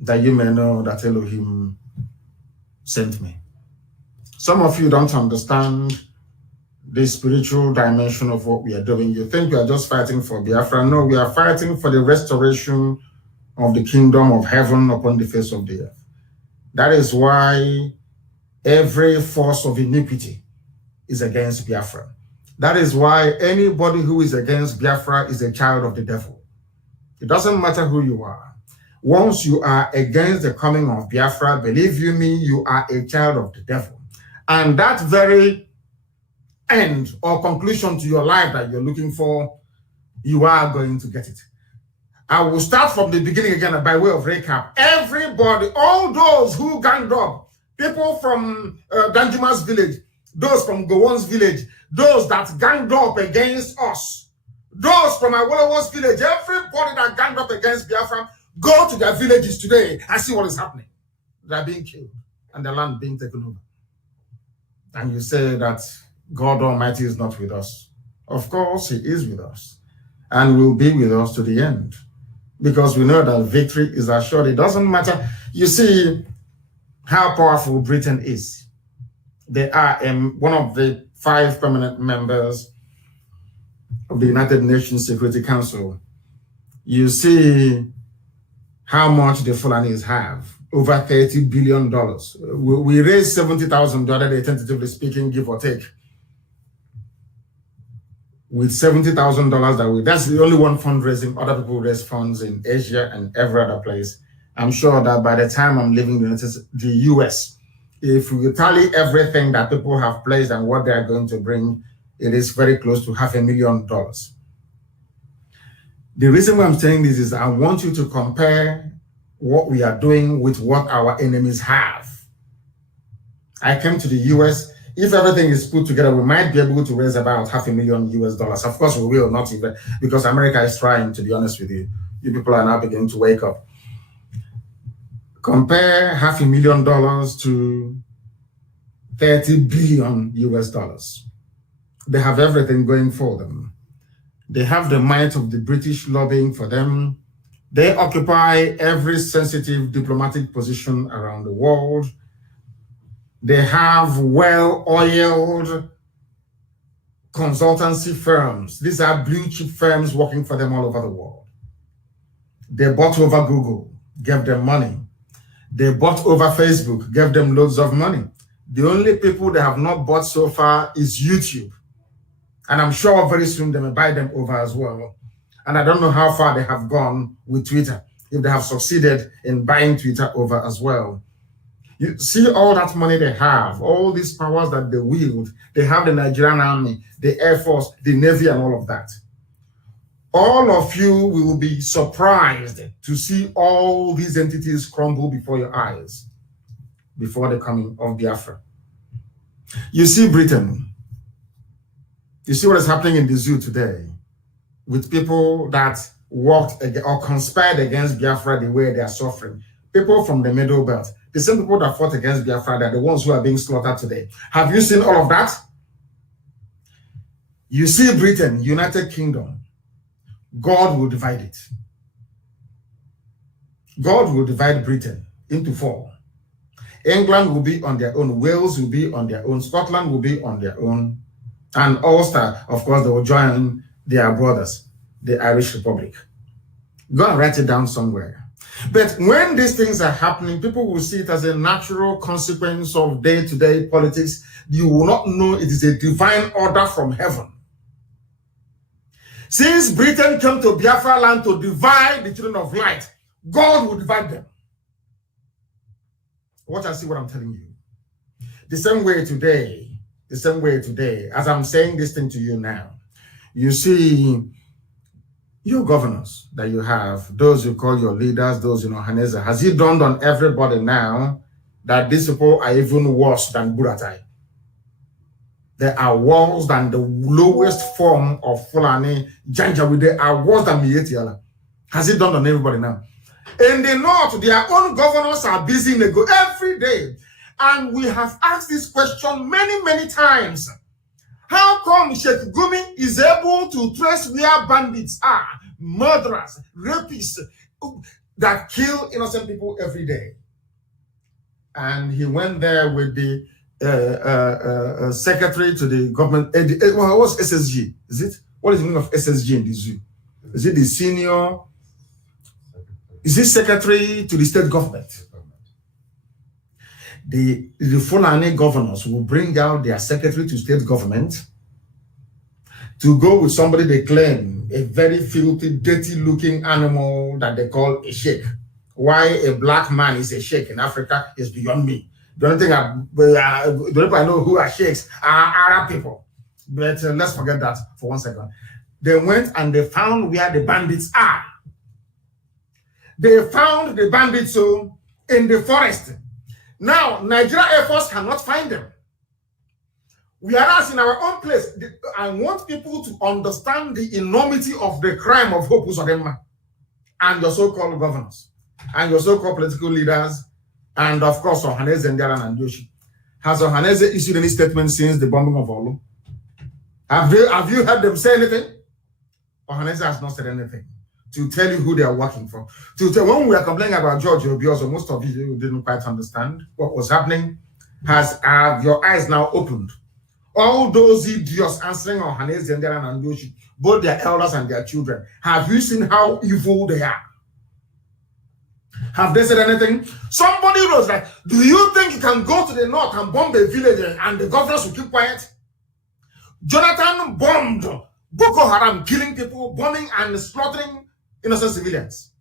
that you may know that Elohim sent me. Some of you don't understand the spiritual dimension of what we are doing. You think we are just fighting for Biafra. No, we are fighting for the restoration of the kingdom of heaven upon the face of the earth. That is why every force of iniquity is against Biafra. That is why anybody who is against Biafra is a child of the devil. It doesn't matter who you are. Once you are against the coming of Biafra, believe you me, you are a child of the devil. And that very end or conclusion to your life that you're looking for, you are going to get it. I will start from the beginning again by way of recap. Everybody, all those who ganged up, people from Danjuma's village, those from Gowon's village, those that ganged up against us, those from Awolowo's village, everybody that ganged up against Biafra, go to their villages today and see what is happening. They are being killed and the land being taken over. And you say that God Almighty is not with us. Of course, He is with us and will be with us to the end, because we know that victory is assured. It doesn't matter. You see how powerful Britain is. They are one of the 5 permanent members of the United Nations Security Council. You see how much the Fulanis have. Over $30 billion. We raised $70,000 the other day, tentatively speaking, give or take. With $70,000 that's the only one fundraising. Other people raise funds in Asia and every other place. I'm sure that by the time I'm leaving the US, if we tally everything that people have pledged and what they are going to bring, it is very close to $500,000. The reason why I'm saying this is I want you to compare what we are doing with what our enemies have. I came to the US. If everything is put together, we might be able to raise about $500,000 US. Of course, we will not even, because America is trying, to be honest with you. You people are now beginning to wake up. Compare $500,000 to $30 billion US. They have everything going for them. They have the might of the British lobbying for them. They occupy every sensitive diplomatic position around the world. They have well-oiled consultancy firms. These are blue-chip firms working for them all over the world. They bought over Google, gave them money. They bought over Facebook, gave them loads of money. The only people they have not bought so far is YouTube. And I'm sure very soon they may buy them over as well. And I don't know how far they have gone with Twitter, if they have succeeded in buying Twitter over as well. You see all that money they have, all these powers that they wield. They have the Nigerian army, the Air Force, the Navy, and all of that. All of you will be surprised to see all these entities crumble before your eyes, before the coming of Biafra. You see Britain. You see what is happening in the zoo today with people that worked or conspired against Biafra the way they are suffering. People from the Middle Belt, the same people that fought against Biafra, they're the ones who are being slaughtered today. Have you seen all of that? You see Britain, United Kingdom, God will divide it. God will divide Britain into 4. England will be on their own, Wales will be on their own, Scotland will be on their own, and Ulster, of course, they will join their brothers, the Irish Republic. Go and write it down somewhere. But when these things are happening, people will see it as a natural consequence of day-to-day politics. You will not know it is a divine order from heaven. Since Britain came to Biafra land to divide the children of light, God will divide them. Watch and see what I'm telling you. The same way today, as I'm saying this thing to you now, you see your governors that you have, those you call your leaders, those you know, Haneza. Has it dawned on everybody now that these people are even worse than Buratai? They are worse than the lowest form of Fulani Janjaweed. They are worse than Mietiala. Has it dawned on everybody now? In the north, their own governors are busy every day. And we have asked this question many, many times. How come Sheikh Gumi is able to trace where bandits are, murderers, rapists? that kill innocent people every day. And he went there with the secretary to the government. Well, what's SSG? Is it? What is the meaning of SSG in the zoo? Is it the senior? Is it secretary to the state government? The Fulani governors will bring out their secretary to state government to go with somebody they claim a very filthy, dirty-looking animal that they call a sheikh. Why a black man is a sheikh in Africa is beyond me. The only thing the people I know who are sheikhs are Arab people. But let's forget that for 1 second. They went and they found where the bandits are. They found the bandits in the forest. Now, Nigeria Air Force cannot find them. Whereas in our own place, I want people to understand the enormity of the crime of Hope Uzodinma and your so-called governors and your so-called political leaders, and of course, Ohanaeze Ndiaye and Yoshi. Has Ohanaeze issued any statement since the bombing of Olu? Have you heard them say anything? Ohanaeze has not said anything to tell you who they are working for. When we are complaining about George Obiozo, most of you didn't quite understand what was happening. Have your eyes now opened? All those idiots answering Ohanaeze Ndiaye and Yoshi, both their elders and their children, have you seen how evil they are? Have they said anything? Somebody wrote that, do you think you can go to the north and bomb a village and the governors will keep quiet? Jonathan bombed Boko Haram, killing people, bombing and slaughtering innocent civilians.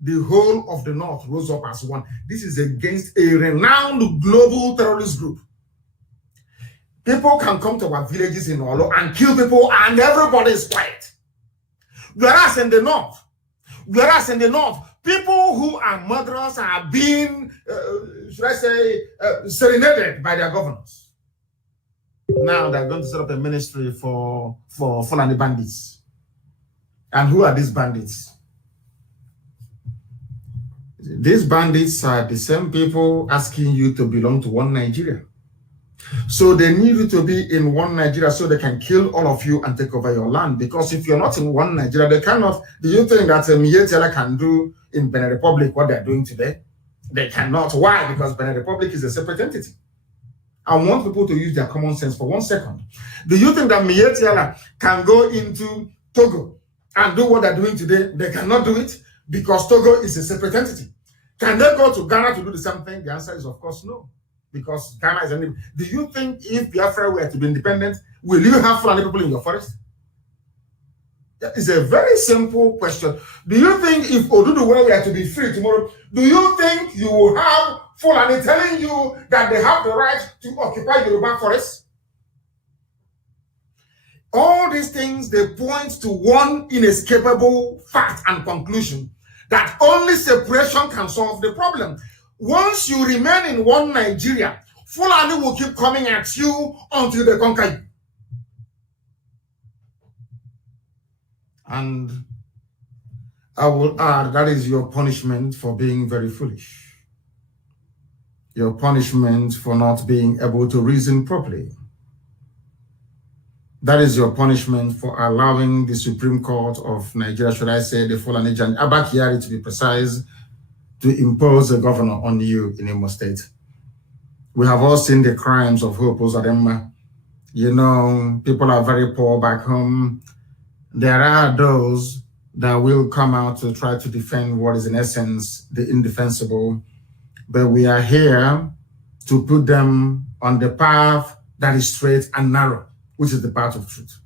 The whole of the north rose up as one. This is against a renowned global terrorist group. People can come to our villages in Olo and kill people and everybody is quiet. Whereas in the north, people who are murderers are being, serenaded by their governors. Now they're going to set up a ministry for Fulani bandits. And who are these bandits? These bandits are the same people asking you to belong to one Nigeria. So they need you to be in one Nigeria so they can kill all of you and take over your land. Because if you're not in one Nigeria, they cannot. Do you think that Mietela can do in Benin Republic what they're doing today? They cannot. Why? Because Benin Republic is a separate entity. I want people to use their common sense for 1 second. Do you think that Mietela can go into Togo and do what they're doing today? They cannot do it because Togo is a separate entity. Can they go to Ghana to do the same thing? The answer is of course no. Because Ghana is an. Do you think if Biafra were to be independent, will you have Fulani people in your forest? That is a very simple question. Do you think if Oduduwa were to be free tomorrow, do you think you will have Fulani telling you that they have the right to occupy Yoruba forests? All these things, they point to one inescapable fact and conclusion, that only separation can solve the problem. Once you remain in one Nigeria, Fulani will keep coming at you until they conquer you. And I will add, that is your punishment for being very foolish. Your punishment for not being able to reason properly. That is your punishment for allowing the Supreme Court of Nigeria, should I say, the Fulani Jan Abba Kyari to be precise, to impose a governor on you in Imo State. We have all seen the crimes of Hope Uzodinma. You know, people are very poor back home. There are those that will come out to try to defend what is in essence the indefensible. But we are here to put them on the path that is straight and narrow, which is the path of truth.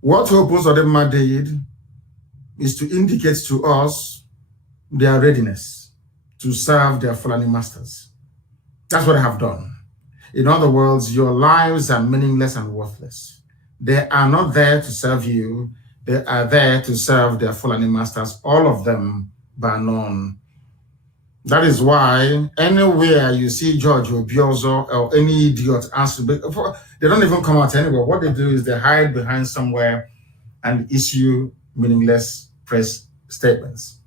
What Hope Uzodinma did is to indicate to us their readiness to serve their Fulani masters. That's what I have done. In other words, your lives are meaningless and worthless. They are not there to serve you. They are there to serve their Fulani masters, all of them bar none. That is why anywhere you see George Obiozo or any idiot answer, they don't even come out anywhere. What they do is they hide behind somewhere and issue meaningless press statements.